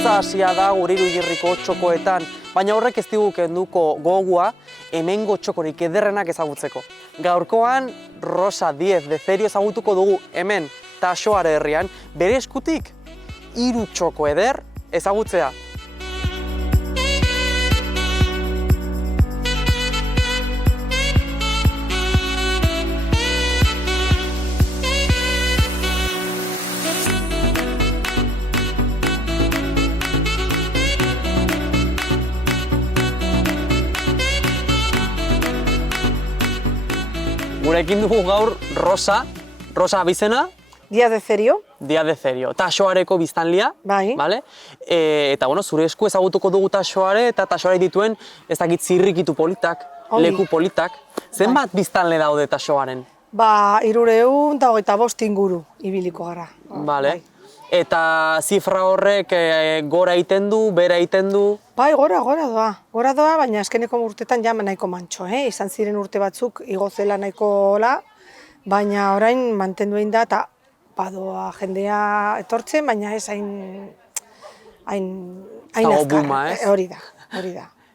Hotza hasia da gure Irugirriko txokoetan, baina horrek ez digu kenduko gogua hemengo txokorik ederrenak ezagutzeko. Gaurkoan Rosa Diez de Cerio ezagutuko dugu hemen Taxoare herrian, bere eskutik 3 txoko eder ezagutzea. Gurekin dugu gaur Rosa abizena? Diez de Cerio. Diez de Cerio. Taxoareko biztanlia, Bai. Vale? Eta bueno, zure esku ezagutuko dugu Taxoare eta Taxoare dituen ez dakit zirrikitu politak, leku politak. Zenbat biztanle daude Taxoaren? 325 inguru ibiliko gara. Vale. Eta zifra horrek gora egiten du, bera egiten du? Bai, gora doa. Gora doa, baina azkeneko urtetan ja nahiko mantxo, Izan ziren urte batzuk igo zela nahikola, baina orain mantendu egin da eta badoa jendea etortzen, baina ez hain azkar. Hori da.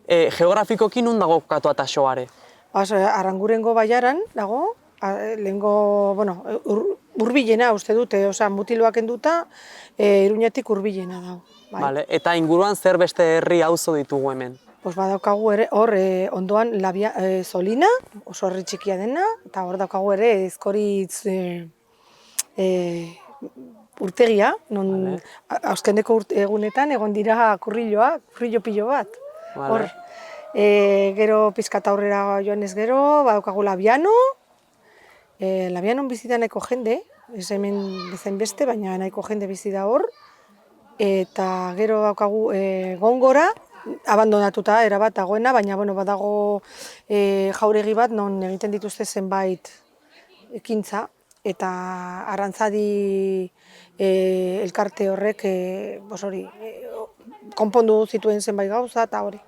Geografikoki nun dago kokatua Taxoare? Arangurengo baiaran dago, lehengo, hurbilena uste dute, mutiloak enduta, Iruñetik hurbilena dago. Bai. Vale. Eta inguruan zer beste herri auzo ditugu hemen? Badaukagu ere, hor ondoan Solina, oso herri txikia dena, eta hor daukagu ere Ezkoritz urtegia, non azkeneko egunetan egon dira kurrillo pilo bat. Hor, gero pizkata aurrera joan ez gero, badaukagu Labiano, Labianon bizi da nahiko jende, ez hemen bezain beste, baina nahiko jende bizi da hor, eta gero daukagu Gongora, abandonatuta erabat dagoena, baina badago jauregi bat non egiten dituzte zenbait ekintza, eta Arantzadi elkarte horrek konpondu zituen zenbait gauza eta hori.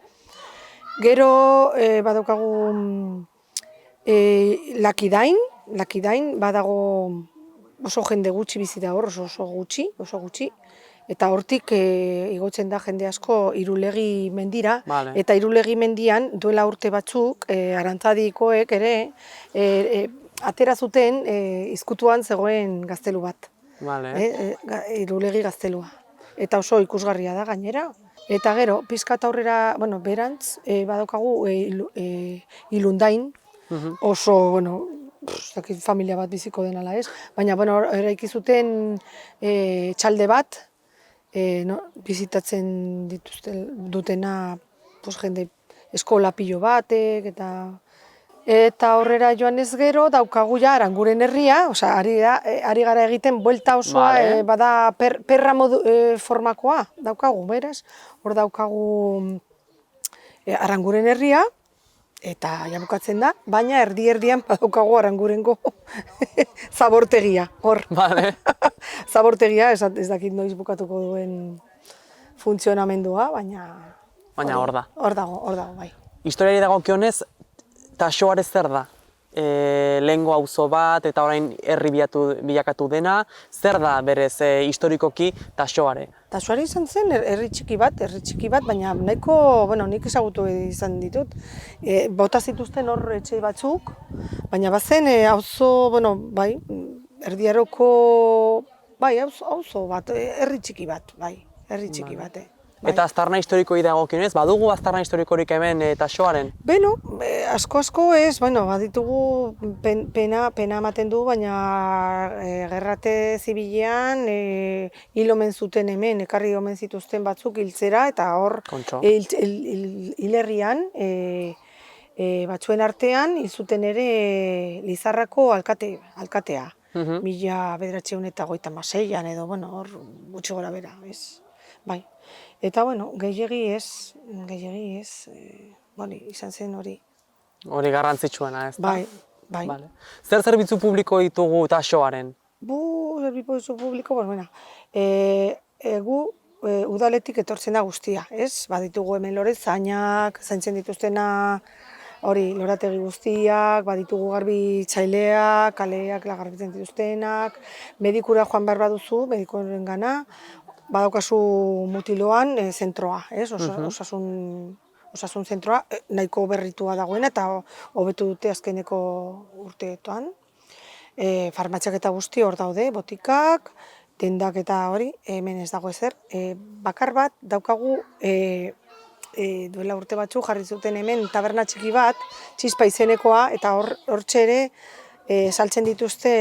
Gero badaukagu Lakidain badago oso jende gutxi bizi da hor, oso gutxi. Eta hortik igotzen da jende asko Irulegi mendira, eta Irulegi mendian duela urte batzuk Arantzadikoek ere atera zuten izkutuan zegoen gaztelu bat. Irulegi gaztelua. Eta oso ikusgarria da gainera. Eta gero, pizkat aurrera, berantz, badaukagu Ilundain, oso, familia bat biziko denala ez, baina eraiki zuten txalde bat, bizitatzen dutena jende eskola pilo batek, eta horrera joan ez gero, daukagu ja Aranguren herria, ari gara egiten buelta osoa, bada perra formakoa daukagu, beraz, hor daukagu Aranguren herria, eta jabukatzen da, baina erdi-erdian badaukagu Arangurengo zabortegia, hor. Zabortegia, ez dakit noiz bukatuko duen funtzionamendua, baina... Baina hor da. Hor dago, bai. Historiari dagokionez, Taxoare zer da? Lehengo auzo bat eta orain herri bilakatu dena, zer da berez historikoki Taxoare? Taxoare izan zen herri txiki bat, baina nahiko, nik ezagutu izan ditut. Bota zituzten hor etxe batzuk, baina bazen auzo, erdiaroko, auzo bat, herri txiki bat, Eta aztarna historikoi dagokionez, badugu aztarna historikorik hemen Taxoaren? Asko ez, baditugu pena ematen du, baina gerrate zibilean hil omen zuten hemen, ekarri omen zituzten batzuk hiltzera, eta hor hilerrian batzuen artean hil zuten ere Lizarrako alkatea. 1956an edo, hor gutxi gora bera, ez. Bai. Eta, gehiegi ez, izan zen hori. Hori garrantzitsuena, ez da? Bai. Zer zerbitzu publiko ditugu Taxoaren? Zerbitzu publiko, gu udaletik etortzen da guztia, ez? Baditugu hemen lorezainak, zaintzen dituztena, hori, lorategi guztiak, baditugu garbitzaileak, kaleak garbitzen dituztenak, medikura joan behar baduzu, medikoren gana, badaukazu Mutiloan zentroa, ez? Osasun zentroa nahiko berritua dagoena eta hobetu dute azkeneko urteetan. Farmatziak eta guzti hor daude, botikak, dendak eta hori, hemen ez dago ezer. Bakar bat daukagu duela urte batzu jarri zuten hemen taberna txiki bat, Txispa izenekoa, eta hortxe ere saltzen dituzte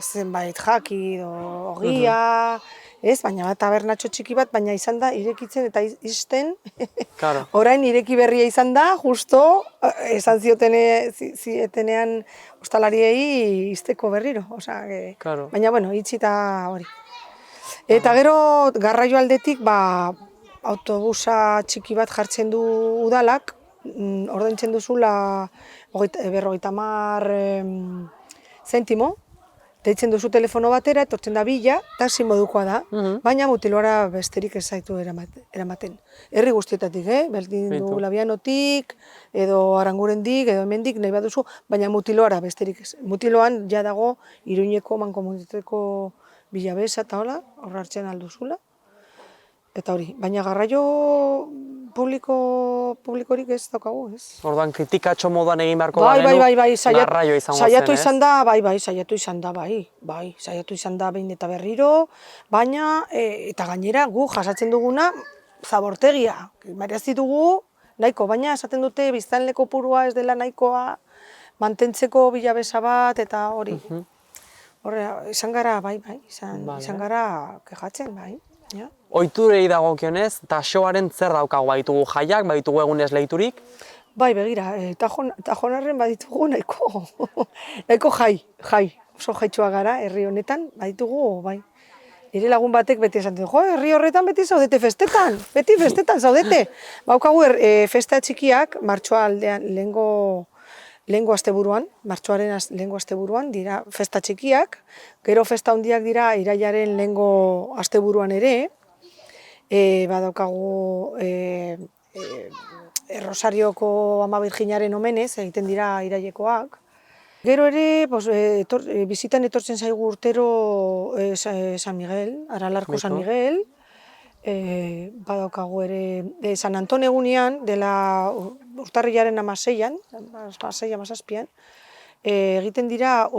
zenbait jaki edo ogia, ez? Baina tabernatxo txiki bat, baina izan da irekitzen eta izten. Orain ireki berria izan da, justo esan zietenean ostalariei izteko berriro. Baina, bueno, itxita hori. Eta gero, garraio aldetik, autobusa txiki bat jartzen du udalak, ordaintzen duzula 50 zentimo, deitzen duzu telefono batera, etortzen da bila, taxi modukoa da, baina Mutiloara besterik ez zaitu eramaten. Herri guztietatik, berdin du Labianotik, edo Arangurendik, edo hemendik, nahi baduzu, baina Mutiloara besterik ez. Mutiloan ja dago Iruñeko mankomunitateko bilabesa eta hola, horra hartzen alduzula. Eta hori, baina garraio publikorik ez daukagu, ez? Orduan, kritikatxo moduan egin beharko garenu, garraio izango zen, ez? Saiatu izan da, saiatu izan da behin eta berriro, baina, eta gainera, gu jasatzen duguna, zabortegia, merezi dugu, nahiko, baina esaten dute biztanleko purua ez dela nahikoa, mantentzeko bilabesa bat, eta hori. Horre, izan gara, izan gara kejatzen, Ohiturei dagokionez, Taxoaren zer daukagu, baditugu jaiak, baditugu egunez leiturik? Bai, begira, Tajonarren baditugu nahiko jai, oso jaitsua gara herri honetan, baditugu, bai. Nire lagun batek beti esan du, herri horretan beti zaudete festetan, beti festetan zaudete. Baukagu festa txikiak, martxoa aldean lehengo asteburuan, martxoaren lehengo asteburuan, dira festa txikiak, gero festa handiak dira irailaren lehengo asteburuan ere, badaukagu Rosarioko Ama Birjinaren omenez, egiten dira irailekoak. Gero ere, bizitan etortzen zaigu urtero San Miguel, Aralarko San Miguel, badaukagu ere San Anton egunean, dela urtarrilaren 16an, 16-17an, egiten dira,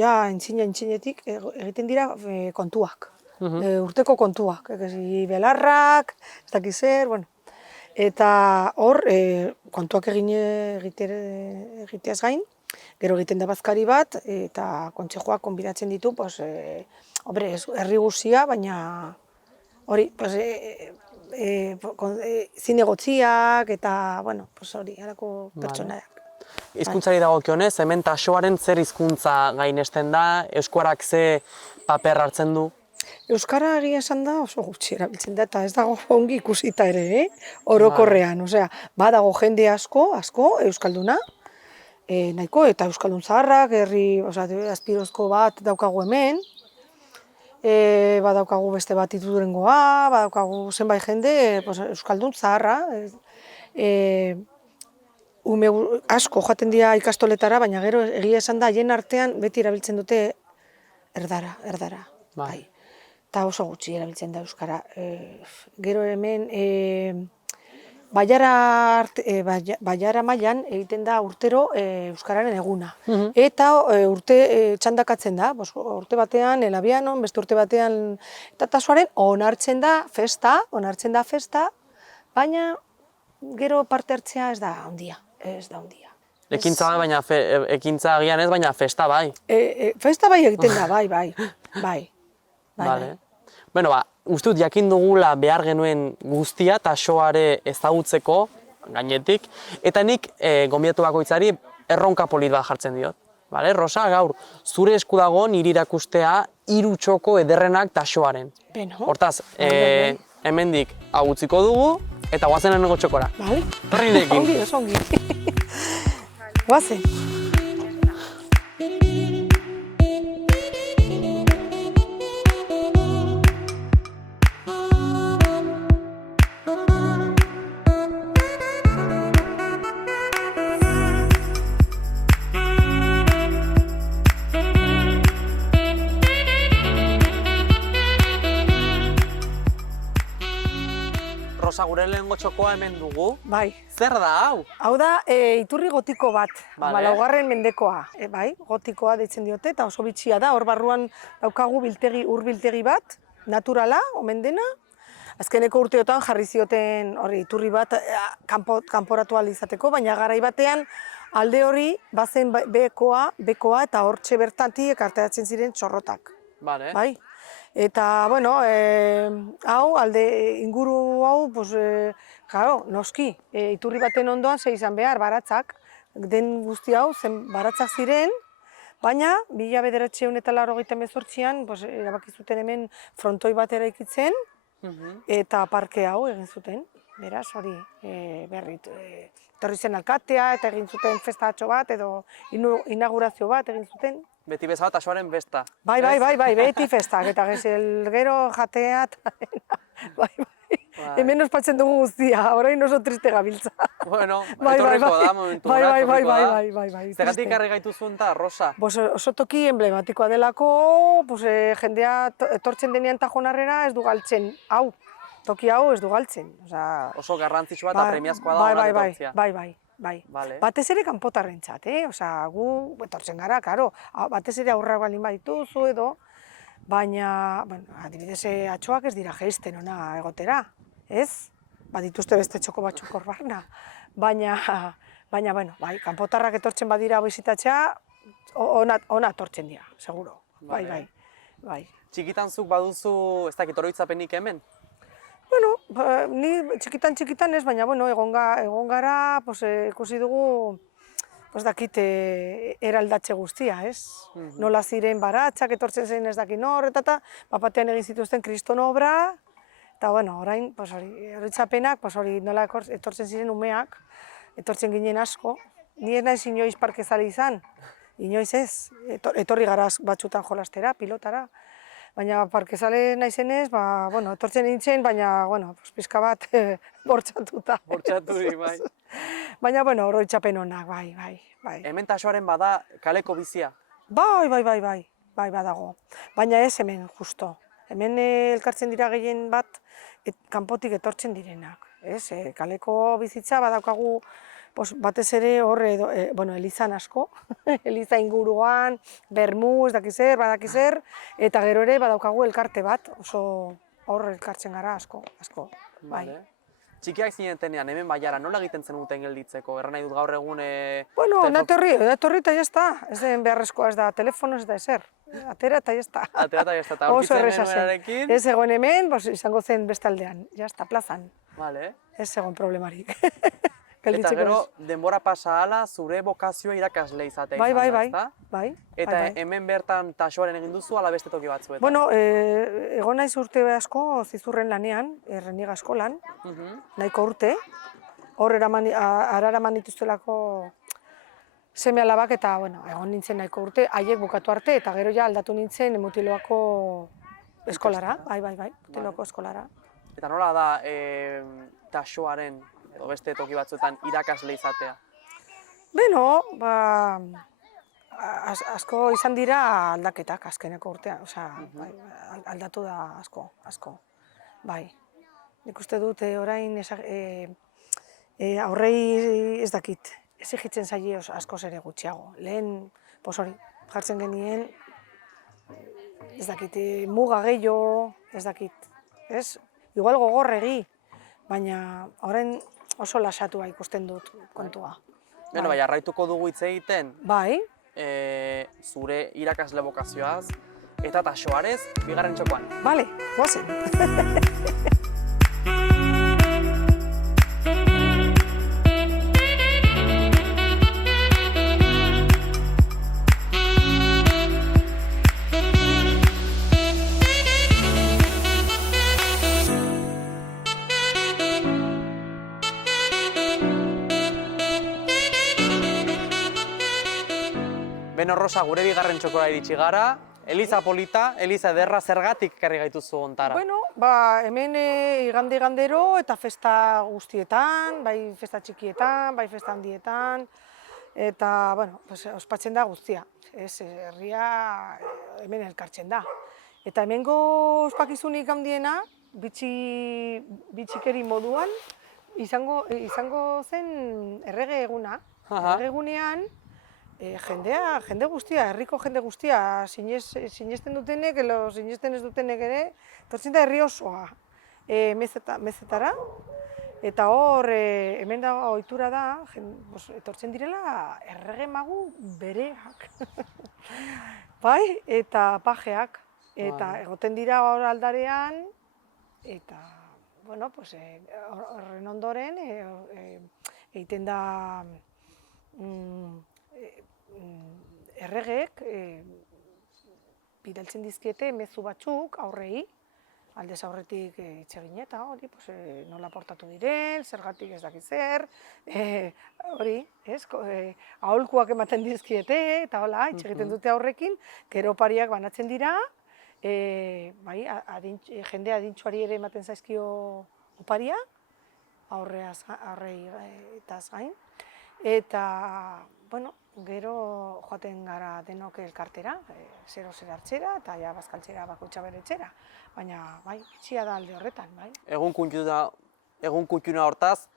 ja entzinetik, egiten dira kontuak. Urteko kontuak, belarrak, ez dakiz zer, bueno. Eta hor, kontuak egiteaz gain, gero egiten da bazkari bat, eta kontzejoak konbidatzen ditu, herri guztia, baina hori, zinegotziak, eta, bueno, hori, harako pertsonak. Hizkuntzari dagokionez, hemen Taxoaren zer hizkuntza gainesten da, euskarak ze paper hartzen du? Euskara egia esan da oso gutxi erabiltzen da, eta ez dago ongi ikusita ere, orokorrean. Badago jende asko euskalduna, nahiko, eta euskaldun zaharrak, azpirozko bat daukagu hemen, badaukagu beste bat Iturengoa, badaukagu zenbait jende euskaldun zaharra, ume asko joaten dira ikastoletara, baina gero egia esan da, haien artean beti erabiltzen dute erdara. Eta oso gutxi erabiltzen da euskara. Gero hemen, Baiara mailan egiten da urtero euskararen eguna. Eta urte txandakatzen da, urte batean Labianon, beste urte batean eta Taxoaren onartzen da festa, baina gero parte hartzea ez da handia. Ekintza baina, ekintza agian ez, baina festa bai. Festa bai egiten da, bai. Bueno, uste dut jakin dugula behar genuen guztia Taxoare ezagutzeko gainetik, eta nik gonbidatu bakoitzari erronka polit bat jartzen diot. Rosa, gaur, zure esku dago niri irakustea 3 txoko ederrenak Taxoaren. Hortaz, hemendik hau utziko dugu, eta guazen lehenengo txokora. Torrinekin. Ongi. Guazen. Rosa, gure lehenengo txokoa hemen dugu. Bai. Zer da, hau? Hau da, iturri gotiko bat, laugarren mendekoa, bai, gotikoa deitzen diote, eta oso bitxia da, hor barruan daukagu ur-biltegi bat, naturala, omen dena. Azkeneko urteotan jarri zioten iturri bat kanporatu ahal izateko, baina garai batean alde hori bazen bekoa eta hortxe bertatik arteratzen ziren txorrotak. Bai? Eta, bueno, hau, alde inguru hau, noski, iturri baten ondoan ze izan behar, baratzak, den guzti hau, zen baratzak ziren, baina, 1988an, erabaki zuten hemen frontoi bat eraikitzen, eta parke hau egin zuten, beraz, hori, berri, etorri zen alkatea, eta egin zuten festatxo bat, edo inaugurazio bat egin zuten. Beti bezala tasoaren besta. Bai, beti festak, eta gero jatea, bai. Hemen ospatzen dugu guztia, orain oso triste gabiltza. Bueno, etorriko da momentu, etorriko da. Bai. Zergatik karri gaitu zuen ta, Rosa? Oso toki emblematikoa delako, jendea etortzen denean Tajonarrera ez du galtzen, hau, toki hau ez du galtzen. Oso garrantzitsua eta premiazkoa da hona etortzia. Bai. Batez ere kanpotarrentzat, gu etortzen gara, karo, batez ere aurrak balin badituzu edo, baina, adibidez, atxoak ez dira jaisten ona egotera, ez? Badituzte beste txoko batzuk hor barna, baina, bai, kanpotarrak etortzen badira bizitatzea, ona etortzen dira, seguro, bai. Txikitan zuk baduzu, ez dakit oroitzapenik hemen? Bueno, ni txikitan ez, baina, egon gara, ikusi dugu, dakit eraldatze guztia, ez? Nola ziren baratzak, etortzen zen ez dakit nor, eta batean egin zituzten kriston obra, eta, orain, horitzapenak, nola etortzen ziren umeak, etortzen ginen asko. Ni ez naiz inoiz parkezale izan, inoiz ez, etorri gara batzutan jolastera, pilotara. Baina parkezale naizenez, etortzen nintzen, baina, pizka bat bortxatuta. Bortxaturi, bai. Baina, oroitzapen honak, bai. Hemen tasoaren bada kaleko bizia? Bai, badago. Baina ez hemen, justo. Hemen elkartzen dira gehien bat, kanpotik etortzen direnak. Kaleko bizitza badaukagu, batez ere hor, Elizan asko, Eliza inguruan, Bermu, ez badakizer, eta gero ere badaukagu elkarte bat, oso hor elkartzen gara asko, bai. Txikiak zinetenean, hemen baiara, nola egiten zenuten gelditzeko? Erran nahi dut gaur egun... Etorri eta jazta, ez den beharrezkoa, ez da telefono, ez da ezer. Atera eta jazta. Eta aurkitzen genuenarekin? Ez egon hemen, izango zen beste aldean, jazta, plazan. Ez egon problemarik. Eta gero, denbora pasa ala, zure bokazioa irakasle izatea izan da, ezta? Bai. Eta hemen bertan tasoaren egin duzu, ala beste toki batzuetan? Bueno, egon naiz urte asko Zizurren lanean, Erreniega eskolan, nahiko urte. Hor araman dituztelako seme alabak eta, egon nintzen nahiko urte, haiek bukatu arte, eta gero ja aldatu nintzen Mutiloako eskolara, bai, Mutiloako eskolara. Eta nola da tasoaren, edo beste toki batzuetan irakasle izatea? Beno, asko izan dira aldaketak azkeneko urtean, aldatu da asko, bai. Nik uste dut orain aurrei ez dakit, exigitzen zaie askoz ere gutxiago. Lehen, jartzen genien, ez dakit, muga gehiago, ez dakit, ez? Igual gogorregi, baina orain oso lasatua ikusten dut kontua. Beno, bai, arraituko dugu hitz egiten. Bai. Zure irakasle bokazioaz eta tasoarez, bigarren txokoan. Bale, guazen. Beno, Rosa, gure bigarren txokora iritsi gara. Eliza polita, Eliza ederra, zergatik ekarri gaituzu hontara? Bueno, hemen igandero eta festa guztietan, bai festa txikietan, bai festa handietan, eta, ospatzen da guztia. Herria hemen elkartzen da. Eta hemengo ospakizunik handiena, bitxikeri moduan, izango zen errege eguna. Errege egunean, jende guztia, herriko jende guztia, sinesten dutenek, edo sinesten ez dutenek ere, etortzen da herri osoa mezetara. Eta hor, hemen da ohitura da, etortzen direla errege magu bereak. Bai, eta pajeak. Eta egoten dira hor aldarean, eta, bueno, horren ondoren, egiten da erregeek bidaltzen dizkiete mezu batzuk aurrei, aldez aurretik itxegin eta hori, nola portatu diren, zergatik ez dakit zer, hori, aholkuak ematen dizkiete, eta hola, itxegiten dute aurrekin, gero opariak banatzen dira, jende adintsuari ere ematen zaizkio oparia, aurrei eta gain, eta, bueno, gero joaten gara denok elkartera, zero-zer hartzera, eta ja bazkaltzera bakoitza bere etxera. Baina, bai, itxia da alde horretan, bai. Egun kutxuna hortaz,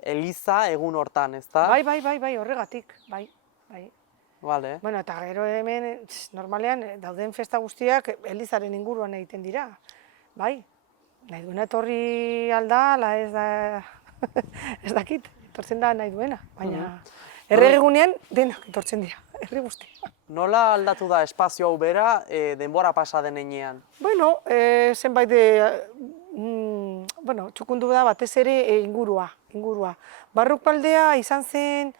eliza egun hortan, ez da? Bai, horregatik, bai. Vale. Bueno, eta gero hemen, normalean, dauden festa guztiak elizaren inguruan egiten dira, bai. Nahi duena etorri alda, ez da, ez dakit, etortzen da nahi duena, baina errege egunean denak etortzen dira, herri guztia. Nola aldatu da espazio hau bera denbora pasa den heinean? Bueno, zenbait, txukundu da batez ere ingurua. Barrukaldea izan zen,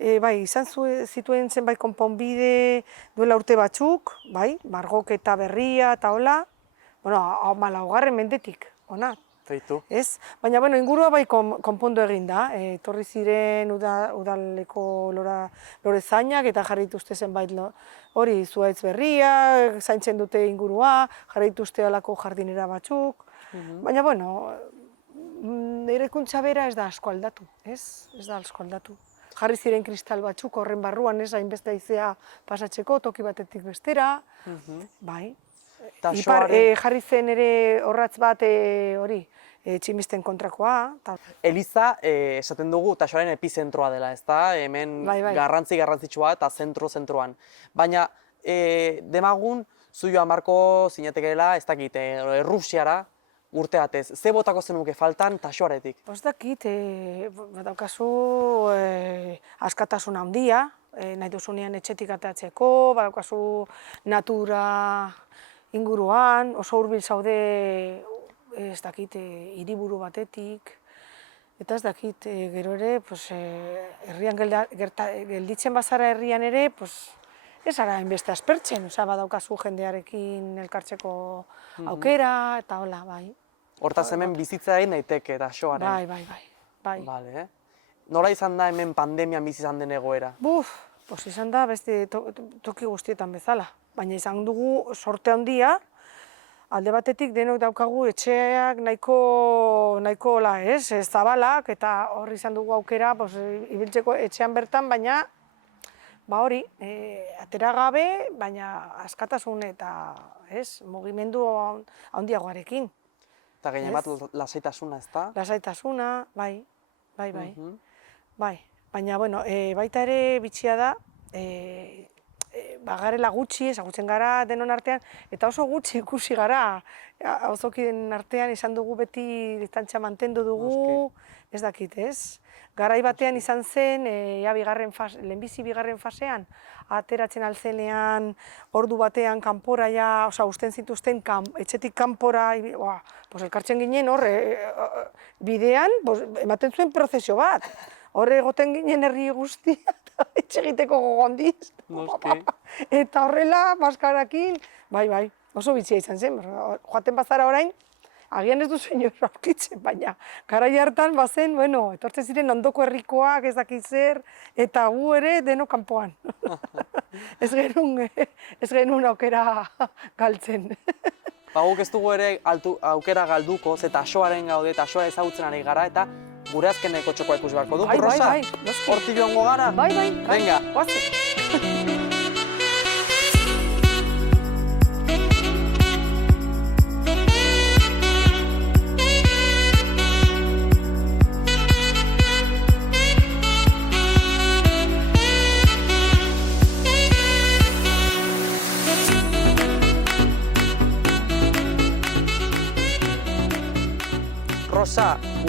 izan zituen zenbait konponbide duela urte batzuk, margoketa berria eta hola, laugarren mendetik, ona. Feitu. Ez? Baina, ingurua bai konpondu egin da. Etorri ziren udaleko lorezainak eta jarrituzte zenbait hori zuhaitz berria, zaintzen dute ingurua, jarrituzte alako jardinera batzuk. Baina, eraikuntza bera ez da asko aldatu, ez? Ez da asko aldatu. Jarri ziren kristal batzuk horren barruan, ez hainbeste haizea pasatzeko, toki batetik bestera, bai. Jarri zen ere horratz bat hori, tximisten kontrakoa. Eliza, esaten dugu, Taxoaren epizentroa dela, ez da? Hemen garrantzitsua eta zentroan. Baina, demagun, zu Joan Marko zinatekeela, ez dakit, Errusiara, urte batez. Ze botako zenuke faltan Taxoaretik? Ez dakit, badaukazu askatasun handia, nahi duzunean etxetik ateatzeko, badaukazu natura inguruan, oso hurbil zaude, ez dakit, hiriburu batetik, eta ez dakit, gero ere, herrian gelditzen bazara herrian ere, ez ara hainbeste aspertzen, badaukazu jendearekin elkartzeko aukera, eta hola, bai. Hortaz hemen bizitza egin daiteke Taxoaren? Bai. Bale, Nola izan da hemen pandemian bizi izan den egoera? Izan da beste toki guztietan bezala. Baina izan dugu sorte handia, alde batetik denok daukagu etxeak nahiko zabalak, eta hor izan dugu aukera ibiltzeko etxean bertan, baina hori, atera gabe, baina askatasun eta mugimendu handiagoarekin. Eta gehien bat lasaitasuna, ez da? Lasaitasuna, bai. Baina, baita ere bitxia da, garela gutxi, ezagutzen gara denon artean, eta oso gutxi ikusi gara, auzokideen artean izan dugu beti distantzia mantendu dugu, ez dakit, ez? Garai batean izan zen, lehenbizi bigarren fasean, ateratzen altzenean, ordu batean kanpora usten zituzten etxetik kanpora, elkartzen ginen hor, bidean, ematen zuen prozesio bat. Hor egoten ginen herri guztia, etxe egiteko gogondiz. Eta horrela, maskarakin, bai, oso bitxia izan zen. Joaten bazara orain, agian ez duzu inoiz aurkitzen, baina garai hartan bazen, etortzen ziren ondoko herrikoak ez dakit zer, eta gu ere deno kanpoan. Ez genuen aukera galtzen. Guk ez dugu ere aukera galduko, ze Taxoaren gaude, Taxoa ezagutzen ari gara, eta gure azkeneko txokoa ikusi beharko dugu, Rosa? Hortik joango gara? Bai. Venga. Guazen.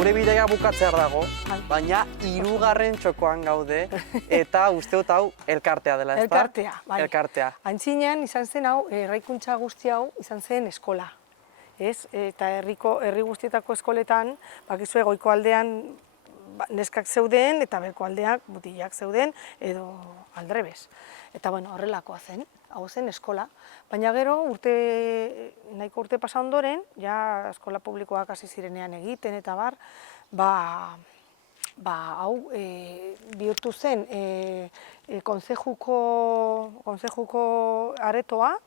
gure bidea bukatzear dago, baina 3. txokoan gaude, eta uste dut hau elkartea dela, ezta? Elkartea, bai. Elkartea. Antzinean izan zen hau, erraikuntza guzti hau izan zen eskola. Eta herri guztietako eskoletan, bakizue goiko aldean neskak zeuden eta berko aldeak mutilak zeuden edo aldrebes. Eta bueno, horrelakoa zen, hau zen eskola. Baina gero, nahiko urte pasa ondoren, ja eskola publikoak hasi zirenean egiten eta bar, hau bihurtu zen kontzejuko aretoa,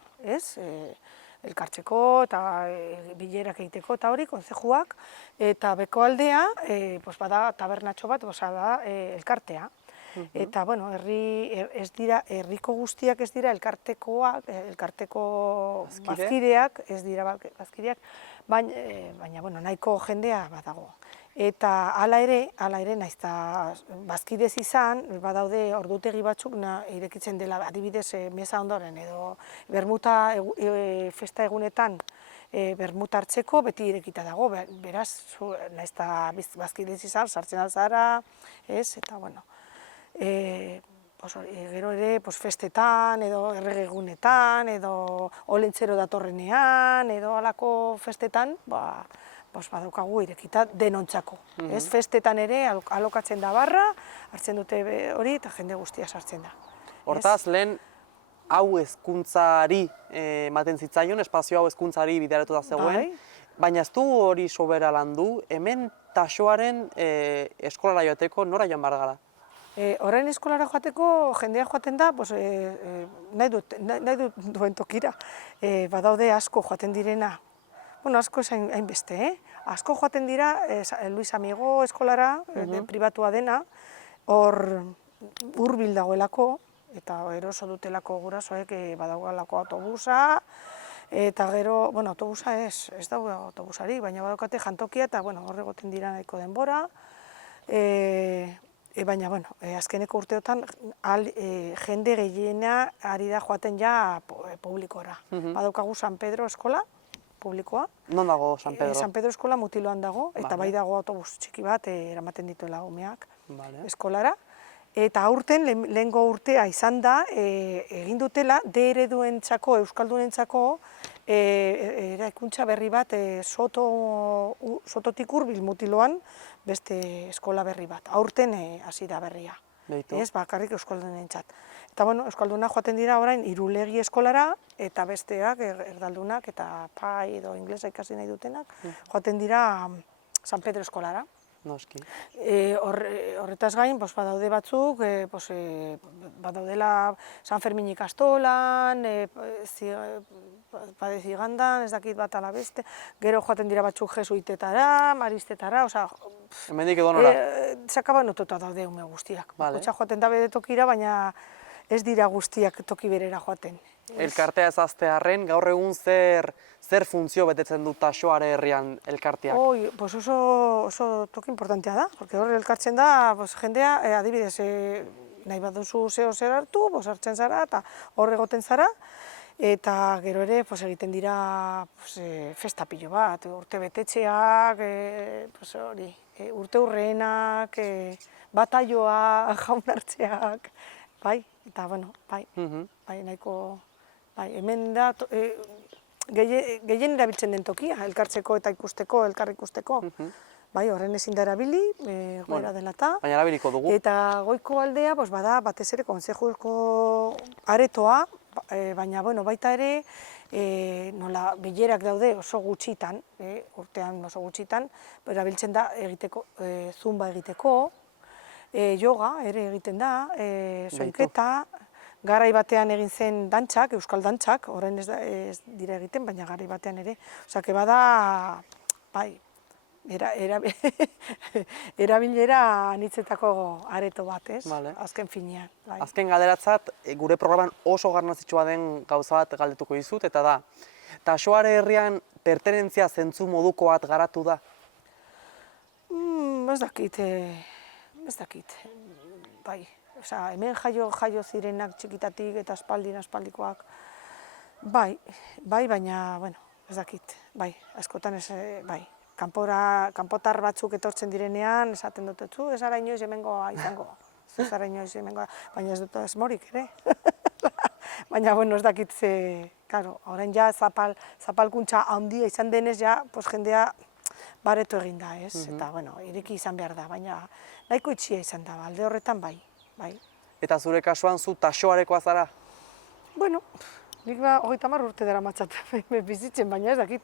elkartzeko eta bilerak egiteko eta hori, kontzejuak, eta beko aldea, bada tabernatxo bat, da elkartea. Eta, bueno, herriko guztiak ez dira elkarteko bazkideak, ez dira bazkideak, baina, bueno, nahiko jendea badago. Eta hala ere, naiz eta bazkidez izan, badaude ordutegi batzuk irekitzen dela, adibidez, meza ondoren, edo bermuta festa egunetan, bermuta hartzeko beti irekita dago, beraz, naiz eta bazkidez izan, sartzen alzara, eta, bueno, gero ere festetan, edo erregegunetan, edo olentzero datorrenean, edo halako festetan, badaukagu irekita denontzako. Festetan ere alokatzen da barra, hartzen dute hori eta jende guztia sartzen da. Hortaz, lehen hau hezkuntzari ematen zitzaion, espazio hau hezkuntzari bideratuta zegoen, baina ez du hori sobera landu, hemen Taxoaren eskolara joateko nora joan behar gara? Orain eskolara joateko jendea joaten da, nahi duen tokira. Badaude asko joaten direna, asko ez hainbeste, asko joaten dira Luis Amigo eskolara, pribatua dena, hor hurbil dagoelako, eta eroso dutelako gurasoek badaugalako autobusa, eta gero, autobusa ez dago autobusari, baina badaukate jantokia eta hor egoten dira nahiko denbora, baina, azkeneko urteotan jende gehiena ari da joaten ja publikora. Badaukagu San Pedro eskola, publikoa. Non dago San Pedro? San Pedro eskola Mutiloan dago, eta bai dago autobus txiki bat eramaten dituela umeak eskolara. Eta aurten, lehengo urtea izan da, egin dutela, D-ereduentzako, euskaldunentzako, eraikuntza berri bat Sototik hurbil Mutiloan, beste eskola berri bat. Aurten hasi da berria. Bakarrik euskaldunentzat. Eta, euskalduna joaten dira orain Irulegi eskolara, eta besteak, erdaldunak, eta pai edo inglesa ikasi nahi dutenak, joaten dira San Pedro eskolara. Noski. Horretaz gain, badaude batzuk, badaudela San Fermin ikastolan, Zigandan, ez dakit bat ala beste, gero joaten dira batzuk jesuitetara, maristetara, hemendik edo nora? Sakabanotota daude ume guztiak. Kotxa joaten da bere tokira, baina ez dira guztiak toki berera joaten. Elkartea ezaztearren, gaur egun zer funtzio betetzen du Taxoare herrian elkarteak? Oso toki importantea da, porque hor elkartzen da jendea, adibidez, nahi bat duzu zeo zer hartu, hartzen zara eta hor egoten zara, eta gero ere egiten dira festa pilo bat, urte betetxeak, urte hurrenak, bataioa, jaunartzeak, eta nahiko, hemen da, gehien erabiltzen den tokia, elkartzeko eta ikusteko, elkar ikusteko. Horren ezin da erabili, goera dela eta. Baina erabiliko dugu. Eta goiko aldea, bada, batez ere, kontzejuko aretoa, baina, baita ere, nola, bilerak daude oso gutxitan, urtean oso gutxitan, erabiltzen da egiteko, zumba egiteko, yoga ere egiten da, soiketa, garai batean egin zen dantzak, euskal dantzak, orain ez dira egiten, baina garai batean ere. Osake bada, erabilera anitzetako areto bat, ez? Azken finean. Azken galderatzat, gure programan oso garrantzitsua den gauza bat galdetuko dizut, eta da, Taxoare herrian pertenentzia zentzu moduko bat garatu da? Ez dakit, hemen jaio zirenak txikitatik eta aspaldikoak, baina, ez dakit, askotan ez, kanpotar batzuk etortzen direnean, esaten dut, ez ara inoiz hemengoa izango, ez ara inoiz hemengoa, baina ez dut esmorik ere. Baina, bueno, ez dakit ze, claro, orain ja zapalkuntza handia izan denez, ja, pues jendea baretu egin da, ez? Eta, bueno, ireki izan behar da, baina nahiko itxia izan da, alde horretan bai. Eta zure kasuan zu taxoarekoa zara? Bueno, nik 30 urte dara matzat bizitzen, baina ez dakit.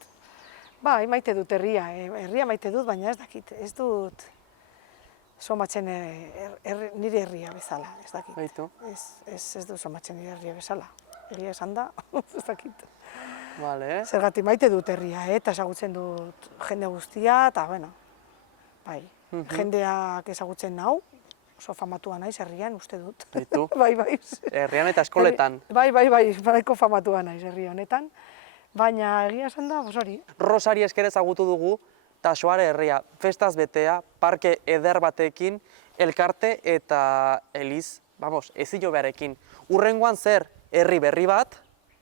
Bai, maite dut herria, herria maite dut, baina ez dakit. Ez dut somatzen nire herria bezala, ez dakit. Baitu. Ez dut somatzen nire herria bezala. Egia esan da, ez dakit. Vale. Zergatik maite dut herria, eta ezagutzen dut jende guztia, eta, bueno, bai, jendeak ezagutzen nau, oso famatua naiz herrian, uste dut. Baitu. Bai. Herrian eta eskoletan. Bai, nahiko famatua naiz herri honetan, baina egia esan da, hori. Rosari esker ezagutu dugu Taxoare herria, festaz betea, parke eder batekin, elkarte eta eliz, ezilo beharekin. Hurrengoan zer, herri berri bat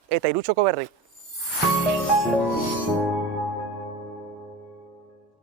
eta Irutxoko berri.